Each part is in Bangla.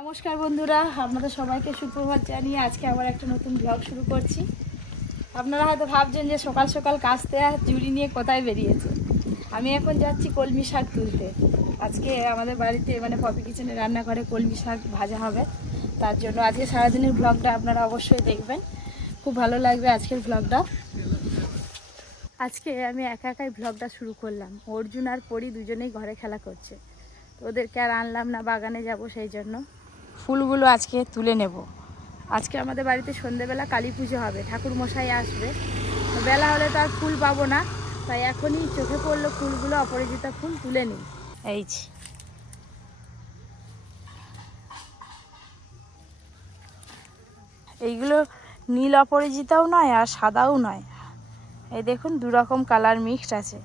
নমস্কার বন্ধুরা, আপনাদের সবাইকে সুপ্রভাত জানিয়ে আজকে আবার একটা নতুন ব্লগ শুরু করছি। আপনারা হয়তো ভাবছেন যে সকাল সকাল কাস্তে আর ঝুড়ি নিয়ে কোথায় বেরিয়েছে। আমি এখন যাচ্ছি কলমি শাক তুলতে। আজকে আমাদের বাড়িতে পপি কিচেনে রান্নাঘরে কলমি শাক ভাজা হবে, তার জন্য আজকে সারাদিনের ব্লগটা আপনারা অবশ্যই দেখবেন, খুব ভালো লাগবে আজকের ব্লগটা। আজকে আমি একা একাই ব্লগটা শুরু করলাম। অর্জুন আর পরি দুজনেই ঘরে খেলা করছে, তো ওদেরকে আর আনলাম না, বাগানে যাব, সেই জন্য ফুলগুলো আজকে তুলে নেব। আজকে আমাদের বাড়িতে সন্ধ্যেবেলা কালী পুজো হবে, ঠাকুর মশাই আসবে, বেলা হলে তো আর ফুল পাবো না, তাই এখনই চোখে পড়লো ফুলগুলো, অপরাজিতা ফুল তুলে নিই। এই এইগুলো নীল অপরাজিতাও নয় আর সাদাও নয়, এই দেখুন দুরকম কালার মিক্সড আছে।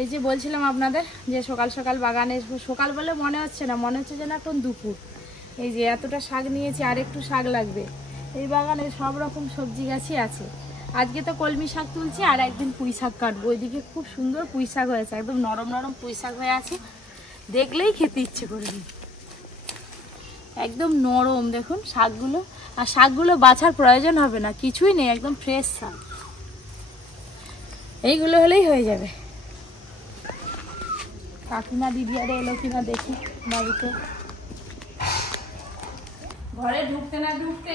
এই যে বলছিলাম আপনাদের যে সকাল সকাল বাগানে সকাল বলে মনে হচ্ছে না, মনে হচ্ছে যেন এখন দুপুর। এই যে এতটা শাক নিয়েছি, আর একটু শাক লাগবে। এই বাগানে সব রকম সবজি গাছই আছে। আজকে তো কলমি শাক তুলছি, আর একদিন পুঁই শাক কাটবো। ওইদিকে খুব সুন্দর পুঁই শাক হয়েছে, একদম নরম নরম পুঁই শাক হয়ে আছে, দেখলেই খেতে ইচ্ছে করবে, একদম নরম। দেখুন শাকগুলো, আর শাকগুলো বাছার প্রয়োজন হবে না, কিছুই নেই, একদম ফ্রেশ শাক। এইগুলো হলেই হয়ে যাবে। কাকিমা দিদি আরে এলো কিনা দেখি বাড়িতে। ঘরে ঢুকতে না ঢুকতে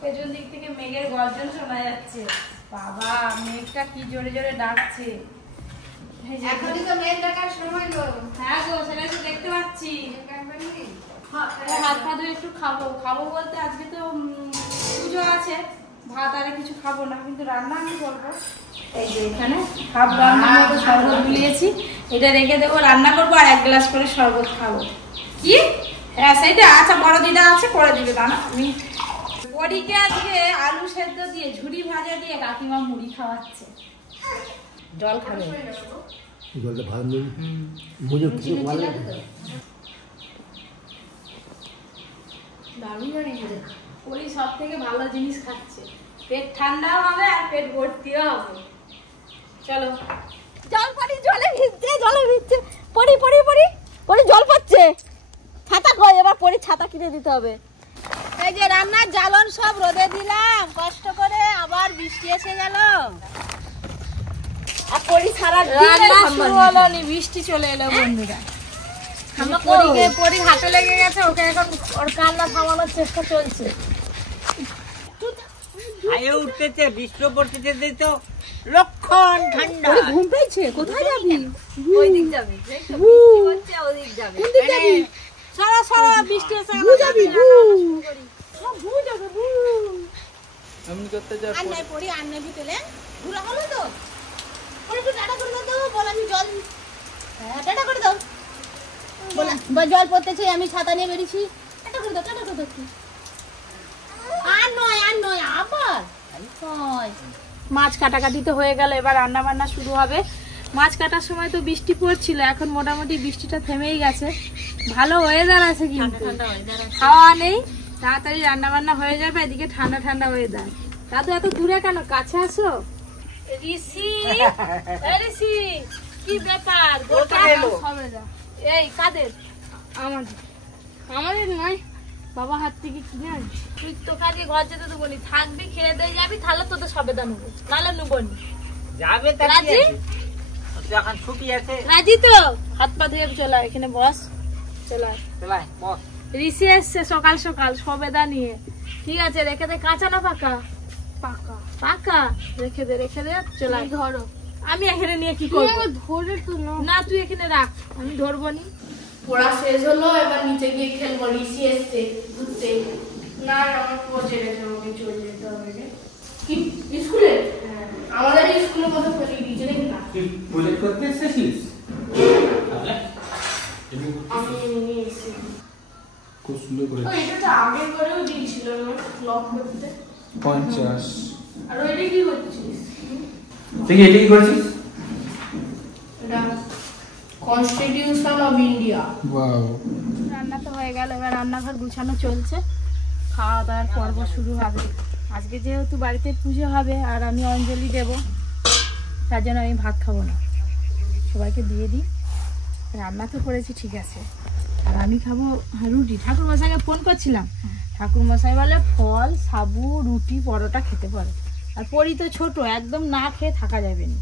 পেছন দিক থেকে মেঘের গর্জন শোনা যাচ্ছে। বাবা, মেঘটা কি জোরে জোরে ডাকছে। এখনই তো মেঘ ডাকার সময় গো। হ্যাঁ গো, সেটা তো দেখতে পাচ্ছি। হাত পা ধুয়ে একটু খাবো বলতে আজকে তো পুজো আছে, ভাত আর কিছু খাবো না, কিন্তু রান্না আমি করবো। এই যে এখানে হাফ রান্নার মতো শরবত গুলিয়েছি, এটা রেখে দেবো, রান্না করবো আর 1 গ্লাস করে শরবত খাবো। কি? হ্যাঁ সেইটা আচ্ছা, বড় দিদা আছে করে দিবে, তা না আমি বড়িকে আজকে আলু সেদ্ধ দিয়ে ঝুড়ি ভাজা দিয়ে কাকিমা মুড়ি খাওয়াচ্ছে। জল খাবে, জলটা ভালো নেই, মুড়ি খুব ভালো লাগে। দারুণ লাগে, ওই সব থেকে ভালো জিনিস খাচ্ছে, পেট ঠান্ডাও হবে আর পেট ভর্তিও হবে। চলো, জল পড়ি, জলে ভিজছে, পড়ি জল পড়ছে, ছাতা কই, এবার পড়ি ছাতা কিনে দিতে হবে। এই যে রান্নার জ্বালন সব রোদে দিলাম কষ্ট করে, আবার বৃষ্টি এসে গেল, আর পড়ি সারা রান্না শুরু হলো নি, বৃষ্টি চলে এলো বন্ধুরা। আমরা পরি হাতে লেগে গেছে, ওকে এখন ওর কান্না থামানোর চেষ্টা চলছে। আয়ে উঠতেছে, বৃষ্টি পড়তেছে, তো লক্ষণ ঠান্ডা। ঘুম পেয়েছে, কোথায় যাবি? ওই দিক যাবে, বৃষ্টি হচ্ছে, ওই দিক যাবে। কোন দিক যাবি? সারা বৃষ্টি এসে ভু যাবি, ভু যাবে, ভু। আমি করতে যাব। আর নাই পড়ি, আর নাই ভিতরে ঘুরা হলো তো। পড়ি একটু টাটা করে দাও, বল আমি জল, হ্যাঁ টাটা করে দাও, বল জল পড়তেছে, আমি ছাতা নিয়ে বেরিয়েছি, টাটা করে দাও, টাটা করে দাও। আর নয় আবার নয়। মাছ কাটাকাটি তো হয়ে গেল, এবার রান্না বান্না শুরু হবে। মাছ কাটার সময় তো বৃষ্টি পড়ছিল, এখন মোটামুটি বৃষ্টিটা থেমেই গেছে, ভালো ওয়েদার আছে, কিন্তু হাওয়া নেই, তাড়াতাড়ি রান্না বান্না হয়ে যাবে। এদিকে ঠান্ডা ঠান্ডা ওয়েদার। দাদু এত দূরে কেন, কাছে আসো। ঋষি, ঋষি কি ব্যাপার? এই কাদের? আমাদের নয়, বাবা হাত থেকে কিনে আনি। তুই তোকে আজকে ঘর যেতে দেবো নি, থাকবি, খেয়ে দিয়ে যাবি, তাহলে তোদের সবেদা নেবো, নাহলে নেবো নি। যাবে তা রাজি? এখন ছুটি আছে। রাজি তো? হাত পা ধুয়ে চলা, এখানে বস, চলা। চলাই বস। ঋষি এসছে সকাল সকাল সবেদা নিয়ে। ঠিক আছে, রেখে দে। কাঁচা না পাকা? পাকা। রেখে দে চলা। ধরো, আমি এখানে নিয়ে কি করবো? ধরে তো না, তুই এখানে রাখ, আমি ধরবো নি। পড়া শেষ হলো, এবার নিচে গিয়ে খেলবো। ঋষি এসছে ঘুরতে। না আমার পৌঁছে গেছে, আমাকে চলে যেতে হবে। কি স্কুলে? আমাদের স্কুলের মতো রিজনিং ক্লাস। প্রজেক্ট করতে এসেছিস? আমি নিয়ে এসেছি। খুব সুন্দর করে। এটা তো আগে করেও দিয়েছিল লক করতে। 50। আর ওইটা কি করছিস? তুই এটা কি করছিস? এটা কনস্টিটিউশন অফ ইন্ডিয়া। ওয়াও। রান্না তো হয়ে গেল, এবার রান্নাঘর গুছানো চলছে, খাওয়া দাওয়ার পর্ব শুরু হবে। আজকে যেহেতু বাড়িতে পুজো হবে আর আমি অঞ্জলি দেব, তার জন্য আমি ভাত খাবো না, সবাইকে দিয়ে দিই। রান্না তো করেছি ঠিক আছে, আর আমি খাবো রুটি। ঠাকুর মশাইকে ফোন করছিলাম, ঠাকুর মশাই বলে ফল, সাবু, রুটি, পরোটা খেতে পারে। আর পরি তো ছোট, একদম না খেয়ে থাকা যাবে না,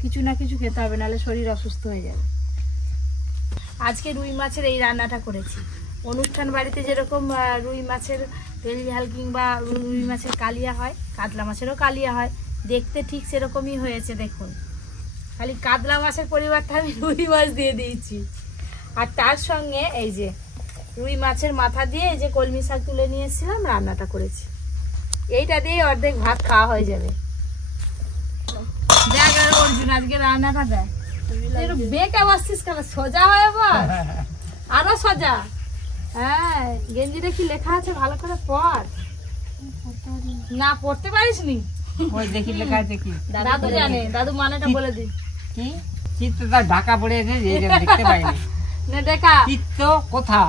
কিছু না কিছু খেতে হবে, নাহলে শরীর অসুস্থ হয়ে যাবে। আজকে রুই মাছের এই রান্নাটা করেছি। অনুষ্ঠান বাড়িতে যেরকম রুই মাছের তেল ঝাল কিংবা রুই মাছের কালিয়া হয়, কাতলা মাছেরও কালিয়া হয়, দেখতে ঠিক সেরকমই হয়েছে। দেখুন, খালি কাতলা মাছের পরিবর্তে আমি রুই মাছ দিয়ে দিয়েছি। আর তার সঙ্গে এই যে রুই মাছের মাথা দিয়ে এই যে কলমি শাক তুলে নিয়েছিলাম, রান্নাটা করেছি। এইটা দিয়ে অর্ধেক ভাত খাওয়া হয়ে যাবে। দেখ অর্জুন আজকে রান্নাটা দেখ, বেঁকে বসছিস কেন? সোজা হয়ে বল, আরো সোজা। হ্যাঁ, গেঞ্জিটা কি লেখা আছে ভালো করে পড়। না পড়তে পারিস নি? ওই দেখি লেখা আছে কি? দাদু জানে, দাদু মানেটা বলে দি। কি চিত্তটা ঢাকা পড়ে আছে, দেখতে পাইনি। না দেখা চিত্ত কোথা?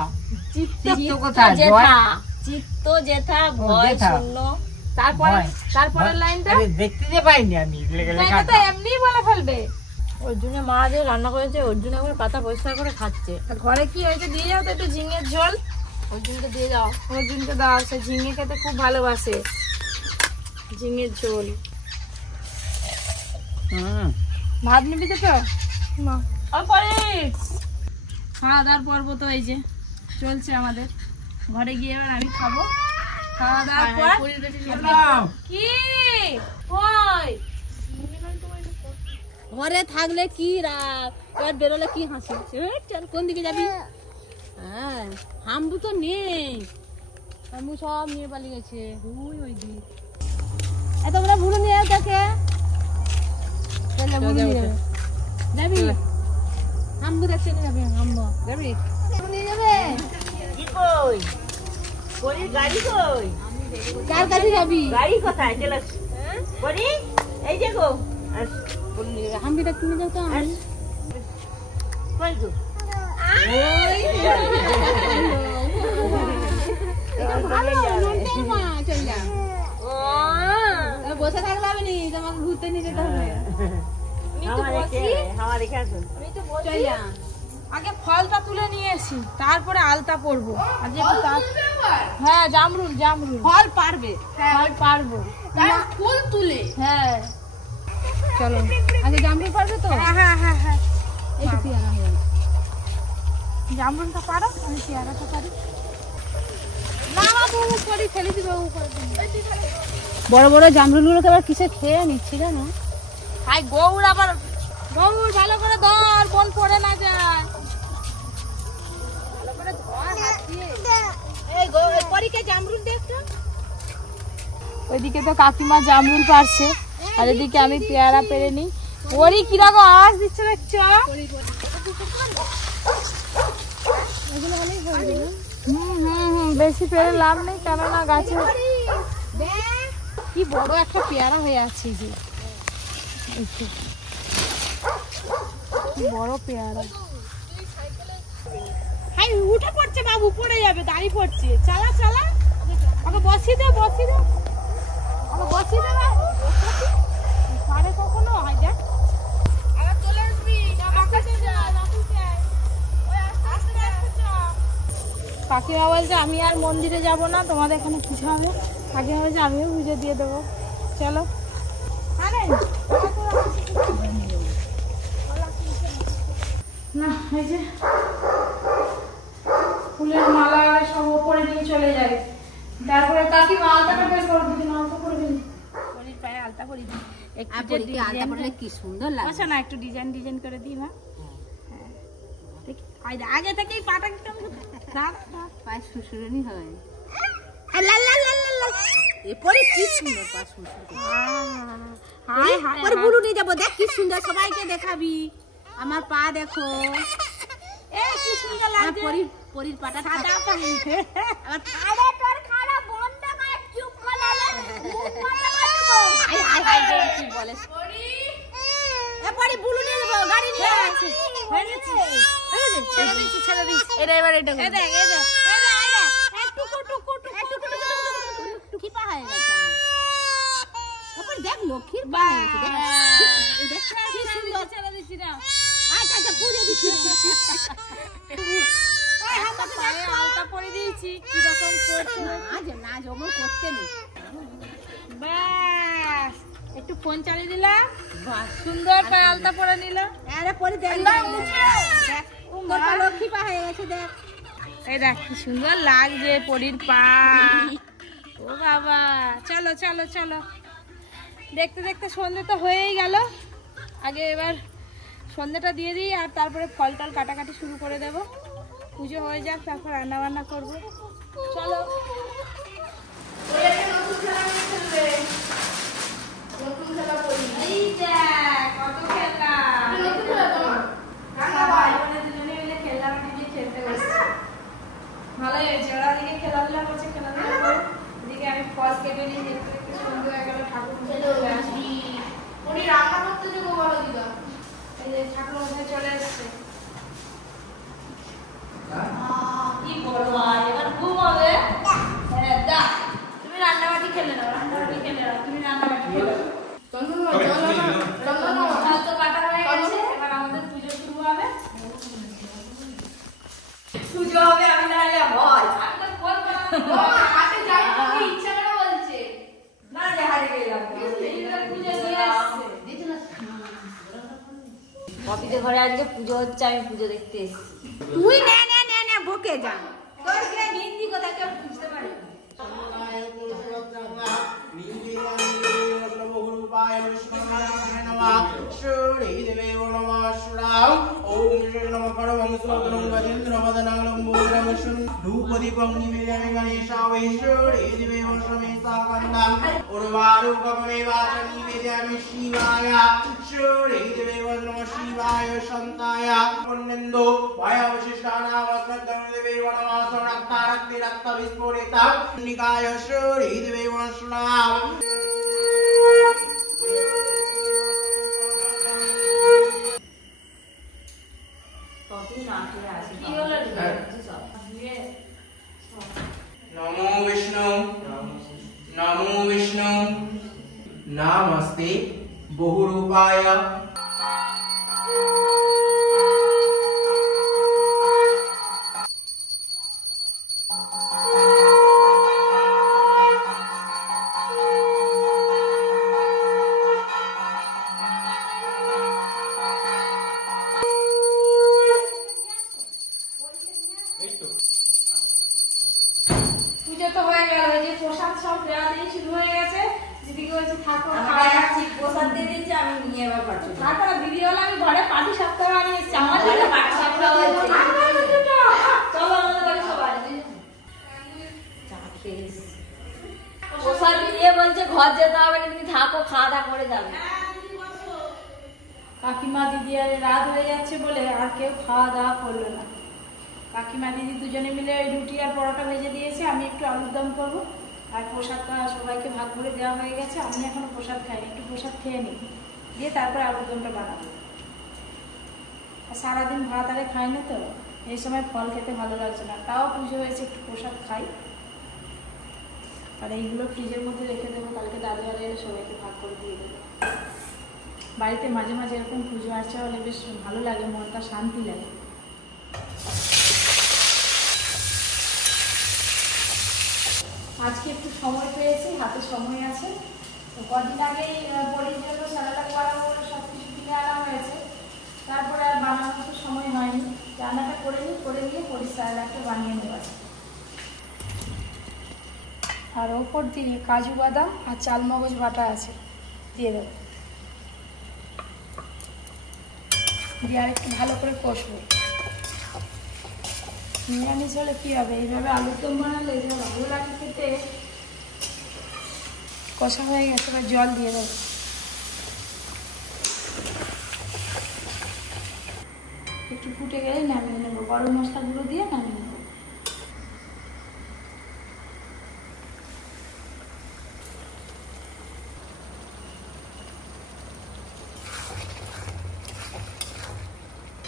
চিত্ত কোথা? জেঠা, চিত্ত জেঠা ভয় শূন্য। তারপরের লাইনটা দেখতে যে পাইনি আমি, লেখা তো এমনি বলে ফেলবে। অর্জুনের মা যে রান্না করেছে, অর্জুন একবার পাতা পরিষ্কার করে খাচ্ছে। আর ঘরে কি হয়েছে দিয়ে যাও তো একটু ঝিঙের ঝোল। অর্জুনকে দিয়ে দাও। অর্জুনকে দাও, সে ঝিঙে খেতে খুব ভালোবাসে। ঝিঙের ঝোল। ভাত নিবি তো? না খাওয়া দাওয়ার পর্ব তো এই যে চলছে আমাদের। ঘরে গিয়ে এবার আমি খাবো। খাওয়া দাওয়ার পর কি ওই ঘরে থাকলে কি রাগ, এবার বেরোলে কি হাসি। চল কোন দিকে যাবি? হ্যাঁ, হাম্বু তো নেই, হাম্বু সব নিয়ে পালিয়ে গেছে। ওই দিক তোমরা ভুলে নিয়ে তাকে যাবি। হাম্বু দেখছে নিয়ে যাবে, হাম্বু যাবি নিয়ে যাবে। কি কই? পরি গাড়ি কই? কার কাছে যাবি? গাড়ি কোথায়? চলে পরি, এই যে গো। হাম্বিটা কিনে যাও তো। আমি কই গো? বসে থাকলে হবে নি, তোমাকে ঘুরতে নিয়ে যেতে হবে। আগে ফলটা তুলে নিয়ে এসি, তারপরে আলতা পরবো। আর যে হ্যাঁ জামরুল, জামরুল ফল পারবে। হ্যাঁ পারবো। ফুল তুলে। হ্যাঁ চলো আগে জামরুল পারবে তো? হ্যাঁ হ্যাঁ হ্যাঁ হ্যাঁ, এই তো পেয়ারা হয়ে গেছে। জামরুলটা পারো, আমি পেয়ারাটা পারি। না বাবু পরি ফেলে দিবে। বড় বড় জামরুলগুলোকে আবার কিসে খেয়ে নিচ্ছি জানো? হাই গৌর, আবার গৌর ভালো করে ধর, বোন পড়ে না যায়। ভালো করে ধর হাত দিয়ে। এই পরীকে জামরুল দে একটু। ওইদিকে তো কাকিমা জামরুল পারছে, আর এদিকে আমি পেয়ারা পেরে নি। ওরি কিরকম আওয়াজ দিচ্ছে দেখছ? বেশি পেরে লাভ নেই, কেননা গাছে কি বড় একটা পেয়ারা হয়ে আছে। যে কি বড় পেয়ারা। হাই উঠে পড়ছে বাবু, পড়ে যাবে, দাঁড়িয়ে পড়ছে। চালা চালা, ওকে বসিয়ে দে, বসিয়ে দে, ওকে বসিয়ে দে। পারে কখনো হয় দেখ। আবার চলে আসবি, কাকিমা বলছে আমি আর মন্দিরে যাব না, তোমাদের এখানে পুজো হবে। কাকিমা বলছে আমিও পুজো দিয়ে দেবো, চলো। না এই যে ফুলের মালা সব ওপরে নিয়ে চলে যায়, তারপরে কাকিমা আলতাটা বের করে দিন। আলতা করবে পরির পায়ে আলতা করি দিই একটু, আলতা পরলে কি সুন্দর লাগে। আচ্ছা না একটু ডিজাইন ডিজাইন করে দিই। না আগে থেকেই পাটা পায়ে শুশুরনি হয়। বুলু নিয়ে যাবো, দেখ কি সুন্দর, সবাইকে দেখাবি। আমার পা দেখো, কি সুন্দর লাগছে। পরির পাটা সাদা পায়ে। কি বলে বুলু নিয়ে যাবো, গাড়ি নিয়ে যাচ্ছে। দেখ লক্ষ্মীর পুজো দিচ্ছি। জমর করতে নেই। বাস একটু ফোন চালিয়ে দিলাম, সুন্দর পায়ে আলতা পরে নিল। আরে পরে দেখ লক্ষ্মী পা হয়ে গেছে দেখ। এই দেখ কি সুন্দর লাগছে পরীর পা। ও বাবা, চলো চলো চলো। দেখতে দেখতে সন্ধ্যে তো হয়েই গেল। আগে এবার সন্ধ্যেটা দিয়ে দিই আর তারপরে ফল টল কাটাকাটি শুরু করে দেব। পুজো হয়ে যাক, তারপর রান্না বান্না করবো। চলো। এই দেখ কত খেলা। দুজনে মিলে খেললাম, খেলতে বসছে। ভালোই হয়েছে, ওরা দিকে খেলাধুলা করছে, খেলাধুলা করে এদিকে আমি ফল কেটে নিয়ে দেখতে দেখতে সুন্দর হয়ে গেল। ঠাকুর উনি রান্না করতে যাবো বলো দিদা। এই যে ঠাকুর মধ্যে চলে এসছে। কি বড় ভাই, এবার ঘুম হবে। হ্যাঁ দা, তুমি রান্নাবাটি খেলে নাও, রান্নাবাটি খেলে নাও, তুমি রান্নাবাটি খেলে নাও। তো কাটা হয়ে গেছে, এবার আমাদের পুজো শুরু হবে। পুজো হবে, আমি না হলে হয়। আমি তো ফোন হাতে যাই কি ইচ্ছা করে বলছে না যে হারে গেলাম। পুজো দিয়ে আসছে। কপিদের ঘরে আজকে পুজো হচ্ছে, আমি পুজো দেখতে এসেছি। তুই নে নে নে নে বকে যা। তোর কে হিন্দি কথা কেউ বুঝতে পারে না। नमो विष्णु नमो विष्णु नमस्ते बहुरूपाय। পুজো তো হয়ে গেল, এই যে প্রসাদ সব দেওয়া দিয়ে শুরু হয়ে গেছে। দিদিকে বলছে থাকো, প্রসাদ দিয়ে দিচ্ছি, আমি নিয়ে এবার পাচ্ছি। তারপরে দিদি হলো আমি ঘরে পাটি সাপটা বানিয়ে এসেছি। আমার ঘরে পাটি সাপটা হয়েছে। চলো আমাদের বাড়ি সবাই। প্রসাদ দিয়ে বলছে ঘর যেতে হবে না, তুমি থাকো, খাওয়া দাওয়া করে যাবে। কাকিমা দিদি আর রাত হয়ে যাচ্ছে বলে আর কেউ খাওয়া দাওয়া করলো না। কাকিমা দিদি দুজনে মিলে ওই রুটি আর পরোটা ভেজে দিয়েছে, আমি একটু আলুর দম করবো। আর প্রসাদটা সবাইকে ভাগ করে দেওয়া হয়ে গেছে, আমি এখনো প্রসাদ খাইনি, একটু প্রসাদ খেয়ে নিই, দিয়ে তারপরে আলুর দমটা বানাবো। আর সারাদিন ভাত আরে খাই না তো, এই সময় ফল খেতে ভালো লাগছে না, তাও পুজো হয়েছে একটু প্রসাদ খাই। আর এইগুলো ফ্রিজের মধ্যে রেখে দেবো, কালকে দাদু আর এলে সবাইকে ভাগ করে দিয়ে দেবো। বাড়িতে মাঝে মাঝে এরকম পুজো আর্চা হলে বেশ ভালো লাগে, মনটা শান্তি লাগে। আজকে একটু সময় পেয়েছি, হাতে সময় আছে। তো কদিন আগেই পরীর জন্য স্যালাডটা করাবো বলে সব কিছু কিনে আনা হয়েছে, তারপরে আর বানানোর তো সময় হয়নি। রান্নাটা করে নিই, করে নিয়ে পরীর স্যালাডটা বানিয়ে নেওয়া আছে। আর ওপর দিয়ে কাজু বাদাম আর চালমগজ বাটা আছে, দিয়ে দেবো। দিয়ে আর একটু ভালো করে কষবো। নিরামিষ হলে কী হবে, এইভাবে আলুর দম বানালে যে ভালো লাগে খেতে। কষা হয়ে গেছে, এবার জল দিয়ে দেবো। একটু ফুটে গেলেই নামিয়ে নেবো, গরম মশলাগুলো দিয়ে নামিয়ে নেবো।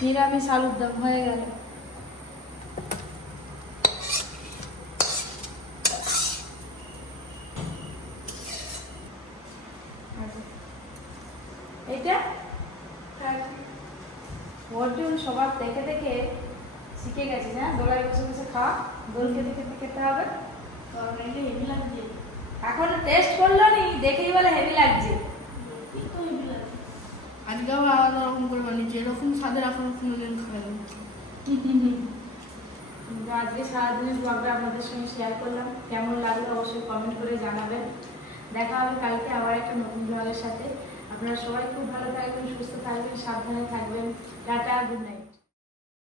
নিরামিষ আলুর দম হয়ে গেল। এইটা অর্জুন সবার দেখে দেখে শিখে গেছে, না দোলায় বসে বসে খাওয়া, দোল খেতে খেতে খেতে হবে। তরকারিটা হেভি লাগছে। এখন টেস্ট করলো নি, দেখেই বলে হেভি লাগছে। আজকেও আলাদা রকম করে বানিয়েছি, এরকম স্বাদের এখন কোনোদিন খাইনি। আজকে সারাদিনের ব্লগটা আপনাদের সঙ্গে শেয়ার করলাম, কেমন লাগলো অবশ্যই কমেন্ট করে জানাবেন। দেখা হবে কালকে আবার একটা নতুন ব্লগের সাথে। আপনারা সবাই খুব ভালো থাকবেন, সুস্থ থাকবেন, সাবধানে থাকবেন। Tata, good night.